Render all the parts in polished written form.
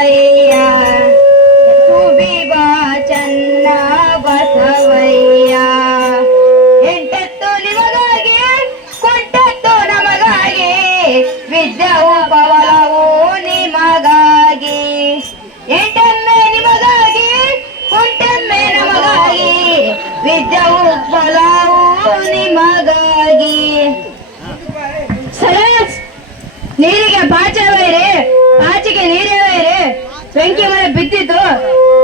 ಬಸವಯ್ಯ ಸುಬಿಬ ಚನ್ನ ಬಸವಯ್ಯ ಎಂಟತ್ತು ನಿಮಗಾಗಿ ಕೊಟ್ಟತ್ತು ನಮಗಾಗಿ ವಿದ್ಯಾವು ಪವಲವು ನಿಮಗಾಗಿ ಎಂಟಮ್ಮೆ ನಿಮಗಾಗಿ ಕುಂಟಮ್ಮೆ ನಮಗಾಗಿ ವಿದ್ಯಾವು ಫಲವು ನಿಮಗಾಗಿ ನೀರಿಗೆ ಪಾಚೆ ಬೈರಿ ಪಾಚಿಗೆ ನೀರೇ ಬೈರಿ ಬೆಂಕಿ ಮಳೆ ಬಿದ್ದಿತು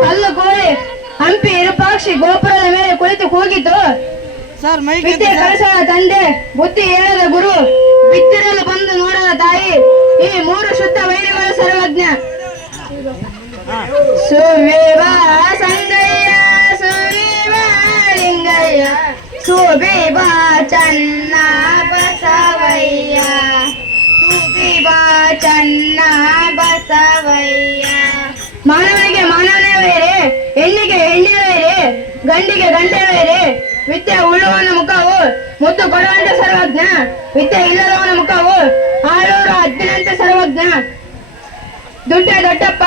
ಕಲ್ಲು ಕೋಳಿ ಹಂಪಿ ಇರುಪಾಕ್ಷಿ ಗೋಪುರದ ಮೇಲೆ ಕುಳಿತು ಕೂಗಿತು ವಿದ್ಯೆ ಕಲಿಸದ ತಂದೆ ಬುದ್ಧಿ ಹೇಳದ ಗುರು ಬಿದ್ದಿರಲು ಬಂದು ನೋಡದ ತಾಯಿ ಈ ಮೂರು ಶುದ್ಧ ವೈರಿಗಳ ಸರ್ವಜ್ಞ ಸುವಿವ ಸಂಗಯ್ಯ ಸುವಿವ ಲಿಂಗಯ್ಯ ಸುಬಿವ ಚನ್ನ ಬಸವಯ್ಯ ಸುಬಿವ ಚನ್ನ ಬಸವಯ್ಯ ಮಾನವನಿಗೆ ಮಾನವನೇ ವೈರಿ ಹೆಣ್ಣಿಗೆ ಹೆಣ್ಣೆ ವೈರಿ ಗಂಡಿಗೆ ಗಂಡೆ ವೈರಿ ವಿದ್ಯೆ ಉಳ್ಳುವನ ಮುಖವು ಮುದ್ದು ಕೊಡುವಂತ ಸರ್ವಜ್ಞ ವಿದ್ಯೆ ಇಲ್ಲದವನ ಮುಖವು ಆಳೂರು ಅಜ್ಜನಂತ ಸರ್ವಜ್ಞ ದುಡ್ಡ ದೊಡ್ಡಪ್ಪ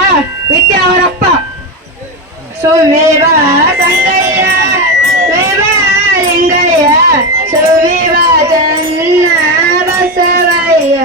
ವಿದ್ಯೆ ಅವರಪ್ಪ ಸುವಿವ ಸಂಗಯ್ಯ ಸುವಿವ ಲಿಂಗಯ್ಯ ಸುವಿವ ಚನ್ನ ಬಸವಯ್ಯ